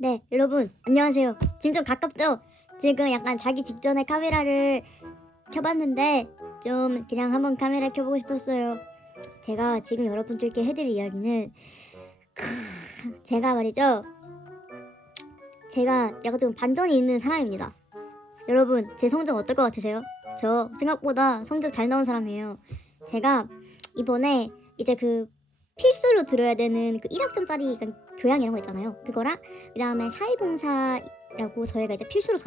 네, 여러분 안녕하세요. 지금 좀 가깝죠? 지금 약간 자기 직전에 카메라를 켜봤는데 좀 그냥 한번 카메라 켜보고 싶었어요. 제가 지금 여러분들께 해드릴 이야기는 제가 말이죠. 제가 약간 좀 반전이 있는 사람입니다. 여러분 제 성적 어떨 것 같으세요? 저 생각보다 성적 잘 나온 사람이에요. 제가 이번에 이제 그 필수로 들어야 되는 그 1학점짜리 교양 이런 거 있잖아요. 그거랑 그다음에 사회봉사라고 저희가 이제 필수로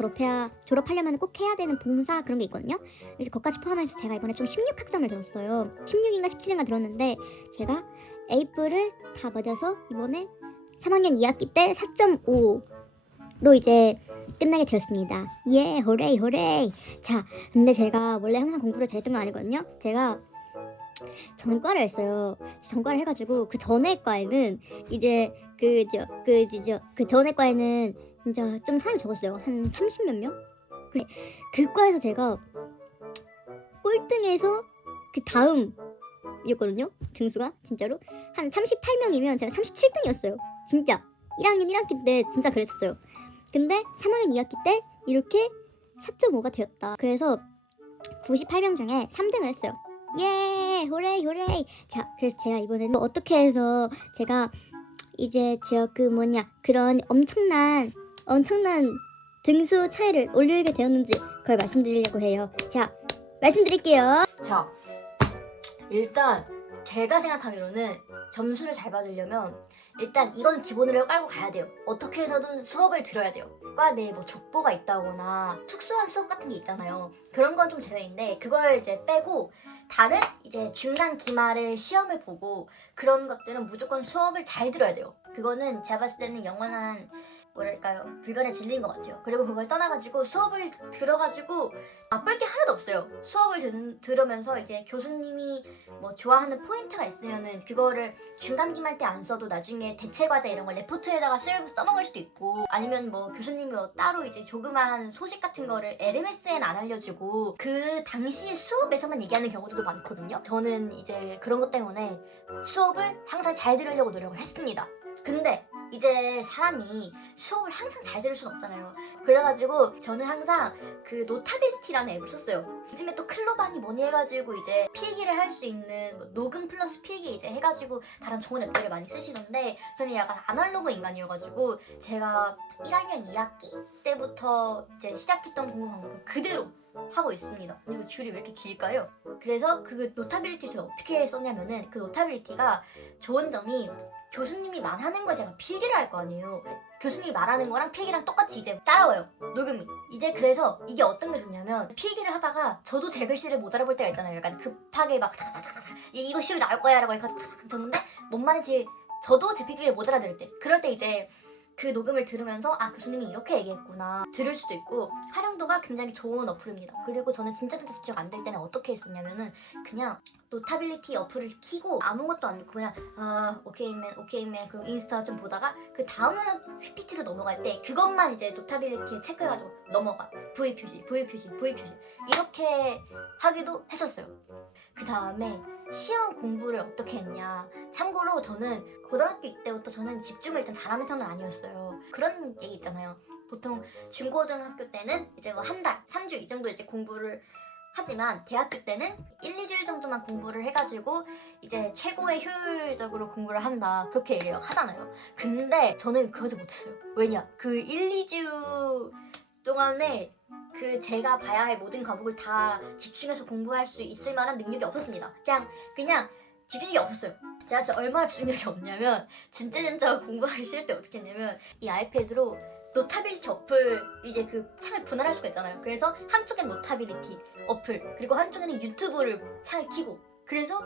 졸업하려면 꼭 해야 되는 봉사 그런 게 있거든요. 그래서 그것까지 포함해서 제가 이번에 좀 16학점을 들었어요. 16인가 17인가 들었는데 제가 A뿔을 다 맞아서 이번에 3학년 2학기 때 4.5로 이제 끝나게 되었습니다. 예, 호레이 호레이. 자, 근데 제가 원래 항상 공부를 잘했던 건 아니거든요. 제가 전과를 했어요. 전과를 해가지고 그 전에 과에는 이제 그 전에 과에는 진짜 좀 사람이 적었어요. 한 30몇 명? 근데 그 과에서 제가 꼴등에서 그 다음이었거든요. 등수가 진짜로 한 38명이면 제가 37등이었어요. 진짜 1학년 1학기 때 진짜 그랬었어요. 근데 3학년 2학기 때 이렇게 4.5가 되었다. 그래서 98명 중에 3등을 했어요. 예, 호레이 호레이. 자, 그래서 제가 이번에는 어떻게 해서 제가 이제 그런 엄청난 등수 차이를 올리게 되었는지 그걸 말씀드리려고 해요. 자, 말씀드릴게요. 자, 일단 제가 생각하기로는 점수를 잘 받으려면 일단 이건 기본으로 깔고 가야 돼요. 어떻게 해서든 수업을 들어야 돼요. 과 내에 뭐 족보가 있다거나 특수한 수업 같은 게 있잖아요. 그런 건 좀 제외인데 그걸 이제 빼고 다른 이제 중간 기말을 시험을 보고 그런 것들은 무조건 수업을 잘 들어야 돼요. 그거는 제가 봤을 때는 영원한 뭐랄까요, 불변의 진리인 것 같아요. 그리고 그걸 떠나가지고 수업을 들어가지고 나쁠 게 하나도 없어요. 수업을 들으면서 이제 교수님이 뭐 좋아하는 포인트가 있으면은 그거를 중간 기말 때 안 써도 나중에 대체 과제 이런 걸 레포트에다가 써먹을 수도 있고, 아니면 뭐 교수님이 뭐 따로 이제 조그마한 소식 같은 거를 LMS에는 안 알려주고 그 당시 수업에서만 얘기하는 경우도 많거든요. 저는 이제 그런 것 때문에 수업을 항상 잘 들으려고 노력을 했습니다. 근데 이제 사람이 수업을 항상 잘 들을 순 없잖아요. 그래가지고 저는 항상 그 노타빌리티라는 앱을 썼어요. 요즘에 또 클로바니 뭐니 해가지고 이제 필기를 할 수 있는 뭐 녹음 플러스 필기 이제 해가지고 다른 좋은 앱들을 많이 쓰시던데, 저는 약간 아날로그 인간이어가지고 제가 1학년 2학기 때부터 이제 시작했던 공부 방법을 그대로 하고 있습니다. 이거 줄이 왜 이렇게 길까요? 그래서 그 노타빌리티를 어떻게 썼냐면은, 그 노타빌리티가 좋은 점이 교수님이 말하는 걸 제가 필기를 할 거 아니에요. 교수님이 말하는 거랑 필기랑 똑같이 이제 따라와요, 녹음이. 이제 그래서 이게 어떤 게 좋냐면, 필기를 하다가 저도 제 글씨를 못 알아볼 때가 있잖아요. 약간 급하게 막 이거 시험 나올 거야 라고 해서 적는데 뭔 말인지 저도 제 필기를 못 알아들을 때, 그럴 때 이제 그 녹음을 들으면서 아, 교수님이 이렇게 얘기했구나 들을 수도 있고, 활용도가 굉장히 좋은 어플입니다. 그리고 저는 진짜 집중 안 될 때는 어떻게 했었냐면은, 그냥 노타빌리티 어플을 키고 아무것도 안 넣고 그냥 오케이맨 그리고 인스타 좀 보다가 그 다음날 PPT로 넘어갈 때 그것만 이제 노타빌리티에 체크해가지고 넘어가. V 표시 이렇게 하기도 했었어요. 그 다음에 시험 공부를 어떻게 했냐. 참고로 저는 고등학교 때부터 저는 집중을 일단 잘하는 편은 아니었어요. 그런 얘기 있잖아요. 보통 중고등학교 때는 이제 뭐 한 달, 3주 이 정도 이제 공부를 하지만 대학교 때는 1, 2주일 정도만 공부를 해가지고 이제 최고의 효율적으로 공부를 한다, 그렇게 하잖아요. 근데 저는 그러지 못했어요. 왜냐? 그 1, 2주 동안에 그 제가 봐야 할 모든 과목을 다 집중해서 공부할 수 있을 만한 능력이 없었습니다. 그냥 집중력이 없었어요. 제가 진짜 얼마나 집중력이 없냐면, 진짜 공부하기 싫을 때 어떻게 했냐면, 이 아이패드로 노타빌리티 어플 이제 그 창을 분할할 수가 있잖아요. 그래서 한쪽엔 노타빌리티 어플, 그리고 한쪽에는 유튜브를 창을 켜고, 그래서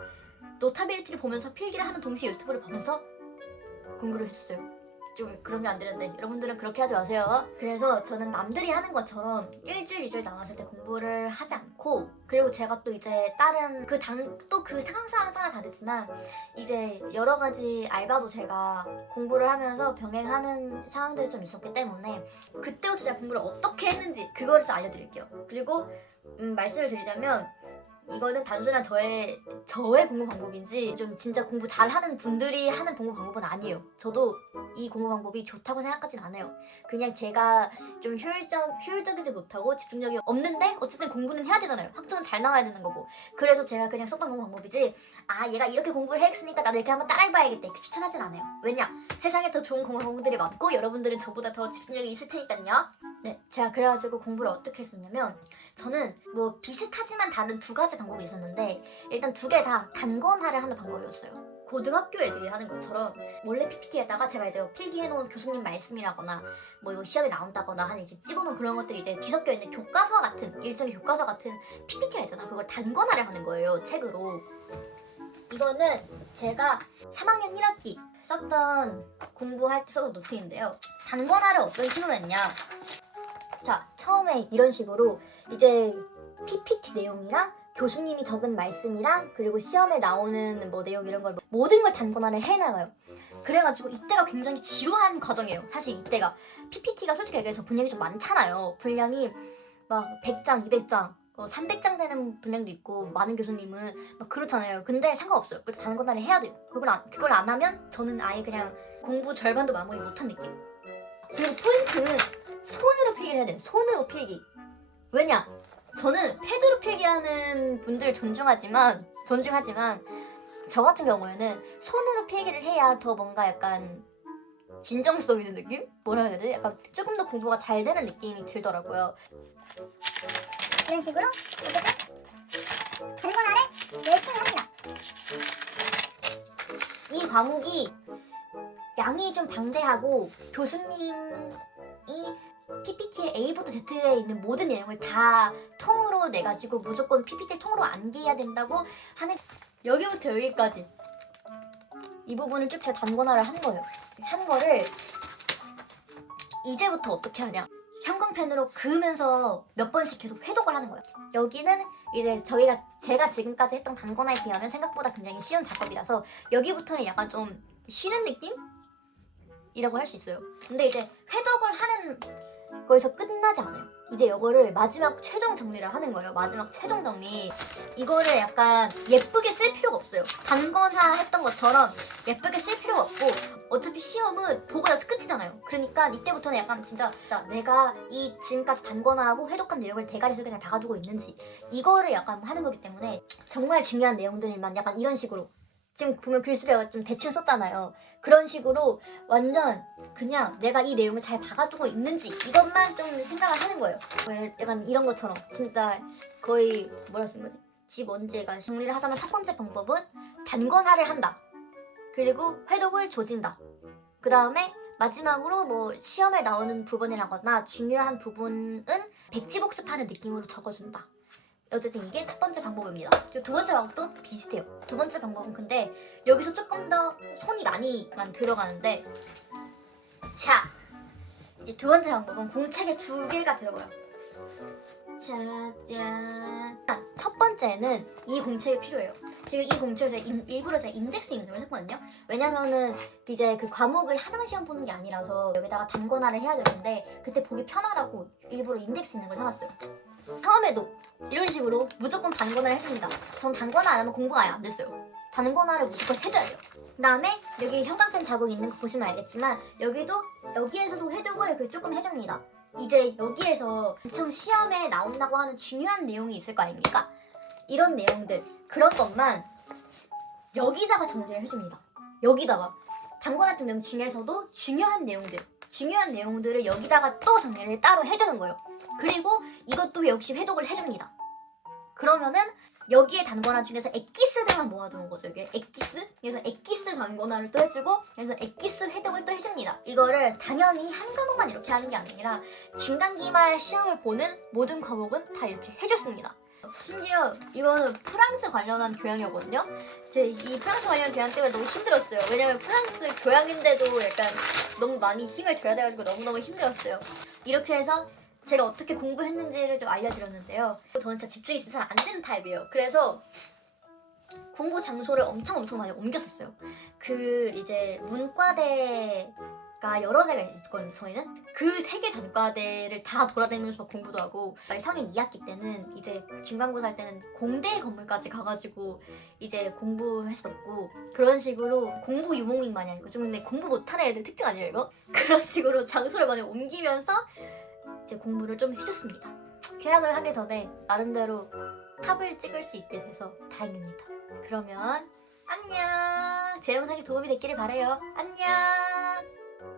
노타빌리티를 보면서 필기를 하는 동시에 유튜브를 보면서 공부를 했어요. 좀 그러면 안 되는데 여러분들은 그렇게 하지 마세요. 그래서 저는 남들이 하는 것처럼 일주일 2주일 나왔을 때 공부를 하지 않고, 그리고 제가 또 이제 다른 그 상황 따라 다르지만 이제 여러 가지 알바도 제가 공부를 하면서 병행하는 상황들이 좀 있었기 때문에 그때부터 제가 공부를 어떻게 했는지 그거를 좀 알려드릴게요. 그리고 말씀을 드리자면, 이거는 단순한 저의 공부 방법인지 좀 진짜 공부 잘하는 분들이 하는 공부 방법은 아니에요. 저도 이 공부 방법이 좋다고 생각하진 않아요. 그냥 제가 좀 효율적이지 못하고 집중력이 없는데 어쨌든 공부는 해야 되잖아요. 학점은 잘 나와야 되는 거고. 그래서 제가 그냥 썼던 공부 방법이지, 아 얘가 이렇게 공부를 했으니까 나도 이렇게 한번 따라해봐야겠다 이렇게 추천하진 않아요. 왜냐? 세상에 더 좋은 공부 방법들이 많고 여러분들은 저보다 더 집중력이 있을 테니까요. 네, 제가 그래가지고 공부를 어떻게 했었냐면, 저는 뭐 비슷하지만 다른 두 가지 방법이 있었는데, 일단 두 개 다 단권화를 하는 방법이었어요. 고등학교 애들이 하는 것처럼 몰래 PPT에다가 제가 이제 필기해놓은 교수님 말씀이라거나 뭐 이거 시험에 나온다거나 하는 이제 집어놓은 그런 것들이 이제 뒤섞여 있는 교과서 같은, 일종의 교과서 같은 PPT가 있잖아. 그걸 단권화를 하는 거예요, 책으로. 이거는 제가 3학년 1학기 썼던, 공부할 때 썼던 노트인데요. 단권화를 어떤 식으로 했냐. 자, 처음에 이런 식으로 이제 PPT 내용이랑 교수님이 적은 말씀이랑 그리고 시험에 나오는 뭐 내용 이런 걸 모든 걸 단권화를 해나가요. 그래가지고 이때가 굉장히 지루한 과정이에요. 사실 이때가 PPT가 솔직히 얘기해서 분량이 좀 많잖아요. 분량이 막 100장, 200장, 300장 되는 분량도 있고, 많은 교수님은 막 그렇잖아요. 근데 상관없어요. 그래도 단권화를 해야 돼요. 그걸 안 하면 저는 아예 그냥 공부 절반도 마무리 못한 느낌. 그리고 포인트는 손으로 필기를 해야 돼요. 손으로 필기. 왜냐? 저는 패드로 필기하는 분들 존중하지만 저 같은 경우에는 손으로 필기를 해야 더 뭔가 약간 진정성 있는 느낌? 뭐라 해야 되지? 약간 조금 더 공부가 잘 되는 느낌이 들더라고요. 이런 식으로 어쨌든 단권화를 열심히 합니다. 이 과목이 양이 좀 방대하고 교수님이 PPT의 A부터 Z에 있는 모든 내용을 다 통으로 내가지고 무조건 PPT를 통으로 암기해야 된다고 하는, 여기부터 여기까지 이 부분을 쭉 제가 단권화를 한 거예요. 한 거를 이제부터 어떻게 하냐, 형광펜으로 그으면서 몇 번씩 계속 회독을 하는 거예요. 여기는 이제 제가 지금까지 했던 단권화에 비하면 생각보다 굉장히 쉬운 작업이라서 여기부터는 약간 좀 쉬는 느낌이라고 할 수 있어요. 근데 이제 회독을 하는 거기서 끝나지 않아요. 이제 이거를 마지막 최종 정리를 하는 거예요. 마지막 최종 정리. 이거를 약간 예쁘게 쓸 필요가 없어요. 단권화 했던 것처럼 예쁘게 쓸 필요가 없고, 어차피 시험은 보고 나서 끝이잖아요. 그러니까 이때부터는 약간 진짜 내가 이 지금까지 단권화하고 회독한 내용을 대가리 속에 잘 박아두고 있는지, 이거를 약간 하는 거기 때문에 정말 중요한 내용들만 약간 이런 식으로, 지금 보면 글씨가 좀 대충 썼잖아요. 그런 식으로 완전 그냥 내가 이 내용을 잘 박아두고 있는지 이것만 좀 생각을 하는 거예요. 약간 이런 것처럼 진짜 거의 뭐라 쓰는 거지? 집 언제가 정리를 하자면, 첫 번째 방법은 단권화를 한다. 그리고 회독을 조진다. 그 다음에 마지막으로 뭐 시험에 나오는 부분이라거나 중요한 부분은 백지복습하는 느낌으로 적어준다. 어쨌든 이게 첫 번째 방법입니다. 그리고 두 번째 방법도 비슷해요. 두 번째 방법은 근데 여기서 조금 더 손이 많이만 들어가는데, 자, 이제 두 번째 방법은 공책에 두 개가 들어가요. 짜잔. 첫 번째는 이 공책이 필요해요. 지금 이 공책을 일부러 제가 인덱스 인증을 했거든요. 왜냐면은 이제 그 과목을 하나만 시험 보는 게 아니라서 여기다가 단권화를 해야 되는데, 그때 보기 편하라고 일부러 인덱스 있는 걸 사놨어요. 처음에도 이런 식으로 무조건 단권화를 해줍니다. 전 단권화 안 하면 공부가 아예 안 됐어요. 단권화를 무조건 해줘야 돼요. 그 다음에 여기 형광펜 자국 있는 거 보시면 알겠지만, 여기에서도 회독을 조금 해줍니다. 이제 여기에서 엄청 시험에 나온다고 하는 중요한 내용이 있을 거 아닙니까? 이런 내용들, 그런 것만 여기다가 정리를 해줍니다. 여기다가 단권화 내용 중에서도 중요한 내용들을 여기다가 또 정리를 따로 해두는 거예요. 그리고 이것도 역시 회독을 해줍니다. 그러면은 여기에 단권화 중에서 엑기스들만 모아두는 거죠. 이게 엑기스? 그래서 엑기스 단권화를 또 해주고, 그래서 엑기스 회독을 또 해줍니다. 이거를 당연히 한 과목만 이렇게 하는 게 아니라 중간 기말 시험을 보는 모든 과목은 다 이렇게 해줬습니다. 심지어 이거는 프랑스 관련한 교양이었거든요. 제 이 프랑스 관련 교양 때문에 너무 힘들었어요. 왜냐면 프랑스 교양인데도 약간 너무 많이 힘을 줘야 돼가지고 너무너무 힘들었어요. 이렇게 해서 제가 어떻게 공부했는지를 좀 알려드렸는데요. 저는 진짜 집중이 진짜 잘 안 되는 타입이에요. 그래서 공부 장소를 엄청 많이 옮겼었어요. 그 이제 문과대 여러 대가 있었거든요. 저희는 그 3개 전과대를 다 돌아다니면서 막 공부도 하고, 성인 2학기 때는 이제 중간고사 할 때는 공대 건물까지 가가지고 이제 공부했었고, 그런 식으로 공부 유목민 마냥 이거 좀 근데 공부 못하는 애들 특징 아니에요 이거? 그런 식으로 장소를 많이 옮기면서 이제 공부를 좀 해줬습니다. 계약을 하기 전에 나름대로 탑을 찍을 수 있게 돼서 다행입니다. 그러면 안녕. 제 영상이 도움이 됐기를 바라요. 안녕.